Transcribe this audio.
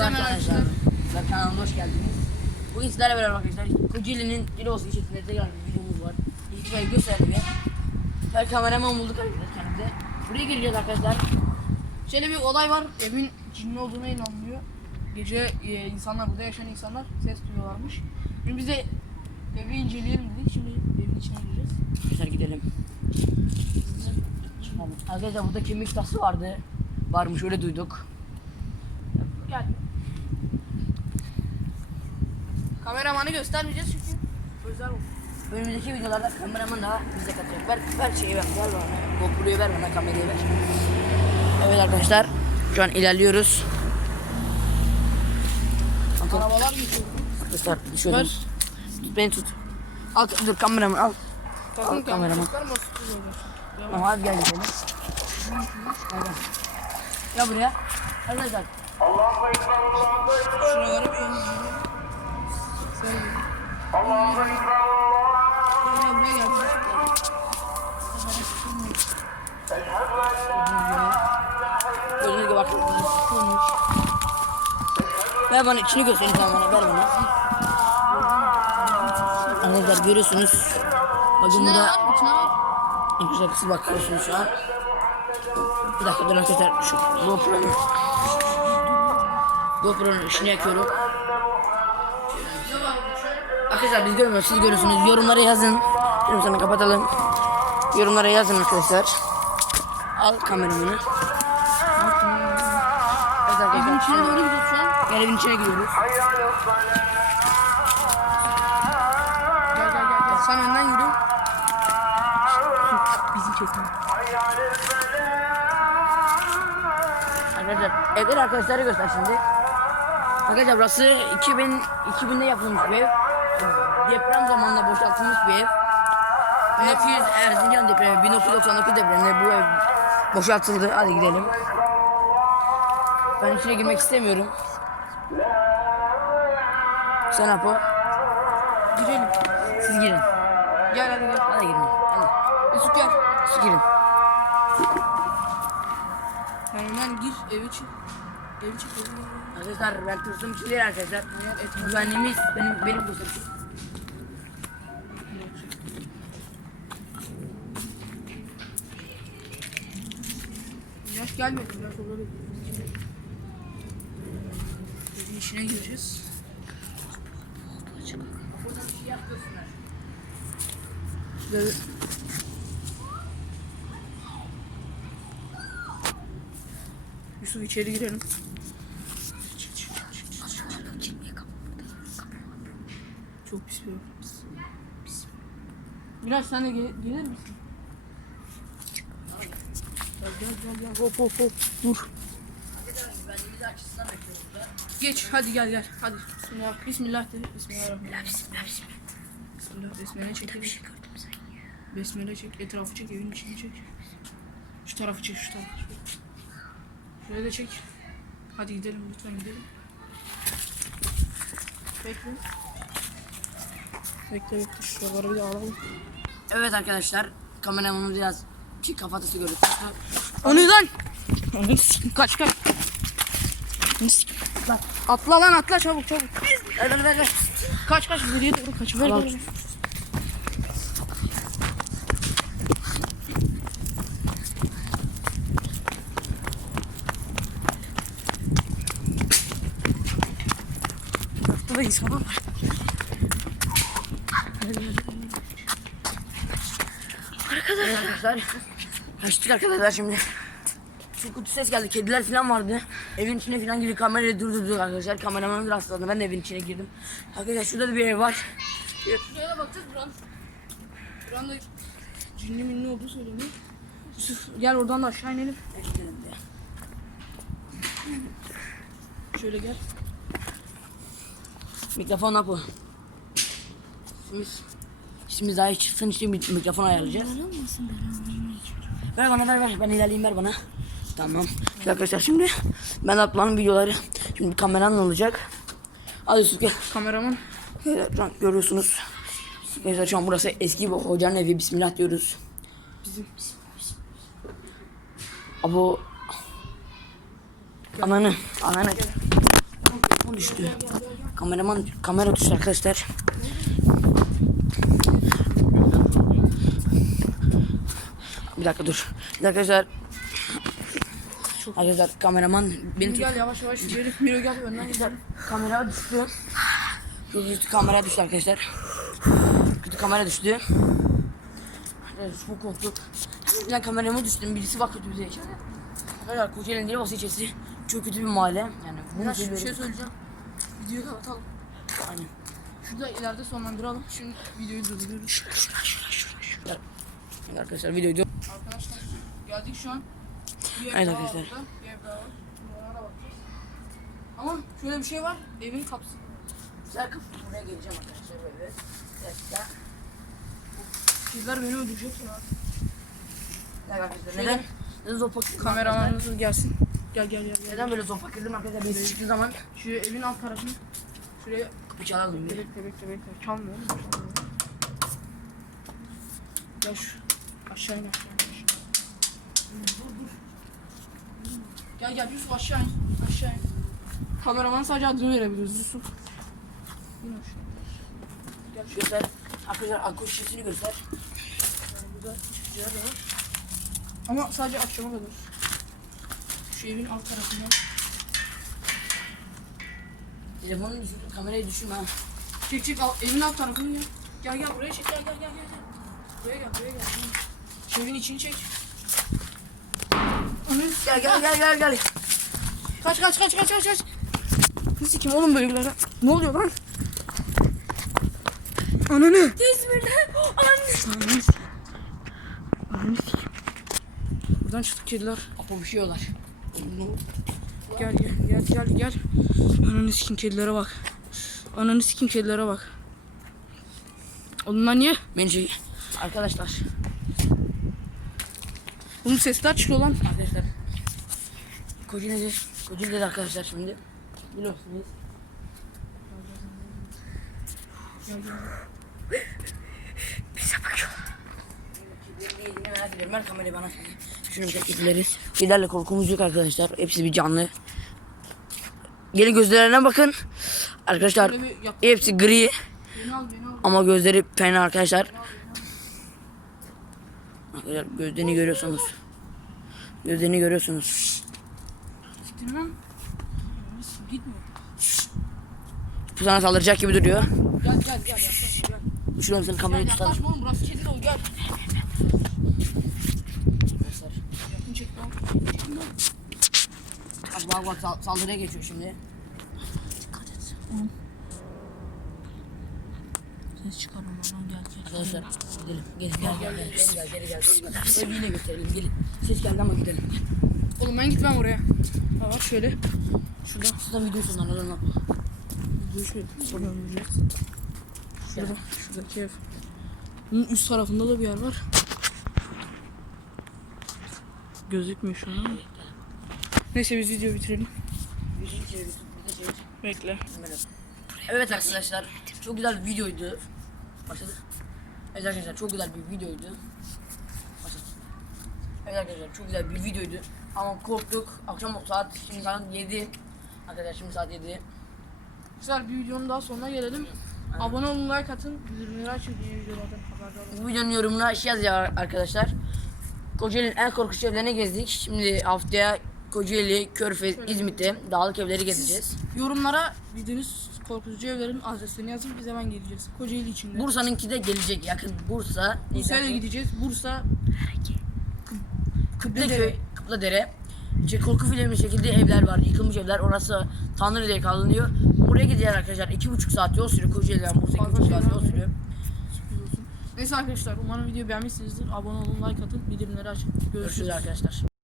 arkadaşlar. Kanalıma hoş geldiniz. Bugün sizlerle beraber arkadaşlar Kocaeli'nin Dilos ilçesinde tekrar bir videomuz var. İlk böyle göstermeye. Her kameraman bulduk arkadaşlar kendimize. Buraya gireceğiz arkadaşlar. Şöyle bir olay var. Evin cinli olduğuna inanılıyor. Gece e, insanlar burada yaşayan insanlar ses duyuyorlarmış. Şimdi biz de evi inceleyelim dedik. Şimdi evin içine gireceğiz. Arkadaşlar gidelim. Arkadaşlar burada kemik tası vardı. Varmış öyle duyduk. Gel. Kameramanı göstermeyeceğiz çünkü özel olsun. Önümüzdeki videolarda kameraman da bize katacak. Ver, ver şeyi ver, ver bana. GoPro'yu ver bana, kamerayı ver. Evet arkadaşlar, şu an ilerliyoruz. Bakın Arabalar geçiyor. arkadaşlar düşüyordum. Ver. Tut beni tut. Al, dur kameraman al. Kameraman. Çıkarma, sürpriz olacak. Tamam hadi gel gidelim. Gel buraya. Arkadaşlar. Şuraları bir en Sen Buraya buraya gel. Gördüğünüz gibi bakın. Ver bana içini göstereyim sen bana ver bana. Arkadaşlar görüyorsunuz. Bakın burada arkadaşlar siz bakıyorsunuz şu an. Bir dakika dur arkadaşlar şu GoPro'nun GoPro'nun ışını yakıyorum. Arkadaşlar biz görmüyoruz siz görüyorsunuz. Yorumlara yazın. Şimdi sana kapatalım. Yorumlara yazın arkadaşlar. Al kameramını. Evet Evin arkadaşlar. içine doğru gidiyoruz şu an. Gel evin içine giriyoruz. Gel gel gel gel. Sen önden yürü. Bizi çekme. Arkadaşlar evleri arkadaşlara göster şimdi. Arkadaşlar burası 2000 2000'de yapılmış bir ev. Deprem zamanında boşaltılmış bir ev. 1900 Erzincan depremi 1999 depreminde bu ev boşaltıldı. Hadi gidelim. Ben içine girmek istemiyorum. Sen Apo. Girelim. Siz girin. Gel hadi gel. Hadi girin. Hadi. Yusuf gel. Siz girin. Önden gir evi çık. Evi çık evi. Arkadaşlar ben tırstım için değil arkadaşlar. Güvenliğimiz benim benim bu sırtım. Yaş gelmedi. Yaş olur. Evin içine gireceğiz. Şurada bir- Yusuf içeri girelim. Çok pis bir. Biraz sen de gel- gelir misin? Gel gel gel gel hop hop hop dur. Geç hadi gel gel hadi. Bismillah. Bismillah de. Bismillahirrahmanirrahim. Bismillah. Besmele çekelim. Besmele çek. Etrafı çek. Evin içini çek. Şu tarafı çek. Şu tarafı Şuraya da çek. Hadi gidelim lütfen gidelim. Bekle. Bekle bekle. Şuraları bir de alalım. Evet arkadaşlar kameramanımız biraz ki kafatası görüyoruz. Onu lan. Onu kaç kaç. Atla lan atla çabuk çabuk. Kaç kaç geriye doğru kaç. Ver, ver, Burada da insan var. Evet arkadaşlar. Kaçtık arkadaşlar şimdi. Çok kötü ses geldi. Kediler falan vardı. Evin içine falan girdik. Kamerayı durdurduk arkadaşlar. Kameramanı rastladı. Ben de evin içine girdim. Arkadaşlar şurada da bir ev var. Şuraya da bakacağız buranın. Buranın da cinli minli olduğu söyleniyor. Yusuf gel oradan da aşağı inelim. Şöyle gel. Mikrofon yapı. Şimdi, şimdi daha çıksın için bir mikrofon ayarlayacağız. Ver bana ver ver. Ben ilerleyeyim ver bana. Tamam. Şimdi arkadaşlar şimdi ben atmanın videoları şimdi kameranın olacak. Hadi Yusuf gel. Kameraman. Evet, görüyorsunuz. Arkadaşlar şu an burası eski bir hocanın evi. Bismillah diyoruz. Bizim. Abo. Ananı. Ananı. Kameraman düştü. Kameraman kamera düştü arkadaşlar. Bir dakika dur. Bir dakika arkadaşlar. Arkadaşlar kameraman beni tut. Gel yavaş yavaş yürü. Miro gel önden gel. Kamera düştü. Kötü kamera düştü arkadaşlar. Kötü kamera düştü. Evet, çok korktuk. Ben kameramı düştüm. Birisi bak kötü bize içeride. Arkadaşlar Kocaeli'nin değil Bası ilçesi. Çok kötü bir mahalle. Yani bunu Biraz bir şey söyleyeceğim. Videoyu kapatalım. Aynen. Şurada ileride sonlandıralım. Şimdi videoyu durduruyoruz. Şura şura şura şura şura. Evet arkadaşlar videoyu dur. Arkadaşlar geldik şu an. Bir Aynen arkadaşlar. var burada, Bir ev daha var. Buralara da bakacağız. Ama şöyle bir şey var. Evin kapısı. Kapı. Buraya geleceğim arkadaşlar böyle. Dakika. Kediler beni öldürecek ya. Bir dakika arkadaşlar. Neden? Kameramanımız gelsin. Gel gel gel. gel. Neden böyle zopa kırdım arkadaşlar? Birisi çıktığı zaman Şu evin alt tarafını. Şuraya kapı çalalım. bir. bekle bekle bekle. Çalmıyor mu? Çalmıyor. Gel şu. Aşağı in aşağı in. aşağı. Dur dur. Gel gel Yusuf aşağı in. Aşağı in. Kameraman sadece adını verebiliyoruz Yusuf. İn aşağı. Gel şu. Göster. Arkadaşlar alkol şişesini göster. Burada şeyler de var. Ama sadece akşama kadar. Şu evin alt tarafından. Telefonun düşür, kamerayı düşürme ha. Çek çek al, evin alt tarafını gel. Gel gel buraya çek gel gel gel gel. Buraya gel buraya gel. Şu evin içini çek. Gel gel gel gel gel. Kaç kaç kaç kaç kaç kaç. Nasıl kim oğlum böyleler? Ne oluyor lan? Ananı. İzmir'den anne. Sikeyim. Buradan çıktık kediler. Kapışıyorlar. Gel gel gel gel gel. Ananı sikim kedilere bak. Ananı sikim kedilere bak. Lan niye? Beni şey... Arkadaşlar. Oğlum sesler çıkıyor lan. Arkadaşlar. Kocaeli Kocaeli arkadaşlar şimdi. Biliyorsunuz. Merak ediyorum. Ver kamerayı bana. Şunu bir kedileri. Kedilerle korkumuz yok arkadaşlar. Hepsi bir canlı. Gelin gözlerine bakın. Arkadaşlar hepsi gri Beni al beni al. ama gözleri fena arkadaşlar. Arkadaşlar gözlerini görüyorsunuz. Gözlerini görüyorsunuz. Siktir lan. Nasıl gitmiyor? Bu sana saldıracak gibi duruyor. Gel gel gel yaklaşma gel. Kamerayı Gel tutalım. yaklaşma oğlum burası kedi dolu gel. Lan. Bak bak bak sal- saldırıya geçiyor şimdi. Ses çıkarma lan gel gel. Arkadaşlar gidelim. Gel gel gel. Gel gel gel gel. gel. Evi yine gösterelim gelin. Ses geldi ama gidelim. Oğlum ben gitmem oraya. Ha bak şöyle. Şurada. Şuradan videoyu sonlandıralım lan. Videoyu şöyle sonlandıracağız. Şurada. Şuradaki ev. Bunun üst tarafında da bir yer var. Gözükmüyor şu an ama. Neyse biz videoyu bitirelim. Bekle. Evet arkadaşlar. Çok güzel bir videoydu. Başladı. Evet arkadaşlar çok güzel bir videoydu. Başladı. Evet arkadaşlar çok güzel bir videoydu. Ama korktuk. Akşam saat şimdi saat 7. Arkadaşlar şimdi saat 7. Güzel bir videonun daha sonuna gelelim. Abone olun, like atın, bildirimleri açın diye videolardan haberdar olun. Bu videonun yorumuna şey yazıyor arkadaşlar. Kocaeli'nin en korkunç evlerini gezdik. Şimdi haftaya Kocaeli, Körfez, İzmit'te dağlık evleri gezeceğiz. Yorumlara bildiğiniz korkutucu evlerin adreslerini yazın biz hemen geleceğiz. Kocaeli içinde. Bursa'nınki de gelecek yakın. Bursa, Bursa'ya gideceğiz. Bursa, Kıbleköy, Kıbladere. İşte korku filmi şekilde evler var. Yıkılmış evler. Orası Tanrı diye kalınıyor. Buraya gideceğiz arkadaşlar. iki buçuk saat yol sürüyor. Kocaeli'den Bursa iki buçuk saat yol sürüyor. Neyse arkadaşlar umarım videoyu beğenmişsinizdir. Abone olun, like atın, bildirimleri açın. Görüşürüz Görüşürüz. arkadaşlar.